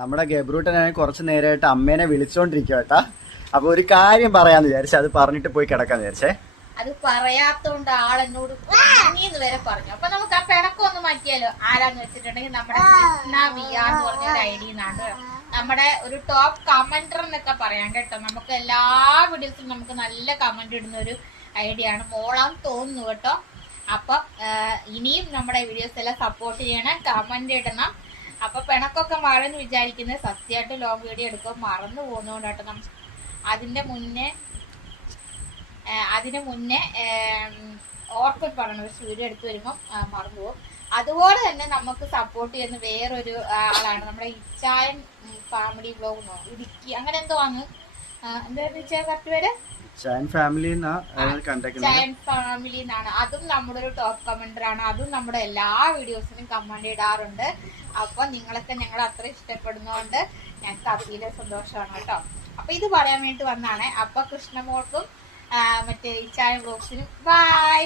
നമ്മുടെ ഗബ്രൂട്ടനാണെങ്കിൽ കുറച്ചു നേരമായിട്ട് അമ്മേനെ വിളിച്ചോണ്ടിരിക്കുക കേട്ടാ. അപ്പൊ ഒരു കാര്യം പറയാന്ന് വിചാരിച്ചു, അത് പറഞ്ഞിട്ട് പോയി കിടക്കാന്ന് വിചാരിച്ചേ. അത് പറയാത്തോണ്ട് ആളെന്നോട് എന്ന് വരെ പറഞ്ഞു. അപ്പൊ നമുക്ക് ആ പിണക്കൊന്ന് മാറ്റിയാലോ. ആരാന്ന് വെച്ചിട്ടുണ്ടെങ്കിൽ നമ്മുടെ കൃഷ്ണ വിയാർ എന്ന് പറഞ്ഞ ഒരു ഐഡി നിന്നാണ് നമ്മുടെ ഒരു ടോപ്പ് കമന്റർ എന്നൊക്കെ പറയാം കേട്ടോ. നമുക്ക് എല്ലാ വീഡിയോസിലും നമുക്ക് നല്ല കമന്റ് ഇടുന്ന ഒരു ഐഡിയ ആണ്. മോളാന്ന് തോന്നുന്നു കേട്ടോ. അപ്പൊ ഇനിയും നമ്മുടെ വീഡിയോസ് എല്ലാം സപ്പോർട്ട് ചെയ്യണം, കമന്റ് ഇടണം. അപ്പൊ പിണക്കൊക്കെ മാറെന്ന് വിചാരിക്കുന്നത് സത്യമായിട്ട് ലോങ് വീഡിയോ എടുക്കാൻ മറന്നു പോകുന്നതുകൊണ്ട് കേട്ടോ. അതിന് മുന്നേ ഓർക്ക പറയണത് സൂര്യ എടുത്തു വരുമ്പം മറന്നു പോകും. അതുപോലെ തന്നെ നമുക്ക് സപ്പോർട്ട് ചെയ്യുന്ന വേറൊരു ആളാണ് നമ്മുടെ ഇച്ചായൻ ഫാമിലി ബ്ലോഗ് ഇടുക്കി, അങ്ങനെ എന്തോ ആണ്. എന്തായിരുന്നു ഇച്ചായൻ കറക്റ്റ് പേര്? ചായൻ ഫാമിലി എന്നാണ്. അതും നമ്മുടെ ഒരു ടോപ്പ് കമന്റർ ആണ്. അതും നമ്മുടെ എല്ലാ വീഡിയോസിനും കമന്റ് ഇടാറുണ്ട്. അപ്പൊ നിങ്ങളൊക്കെ ഞങ്ങൾ അത്ര ഇഷ്ടപ്പെടുന്നതുകൊണ്ട് ഞങ്ങൾക്ക് അതിലെ സന്തോഷമാണ് കേട്ടോ. അപ്പൊ ഇത് പറയാൻ വേണ്ടി വന്നാണ്. അപ്പൊ കൃഷ്ണമോൾക്കും മറ്റേ ഇച്ചായ ബ്ലോഗ്സിനും ബൈ.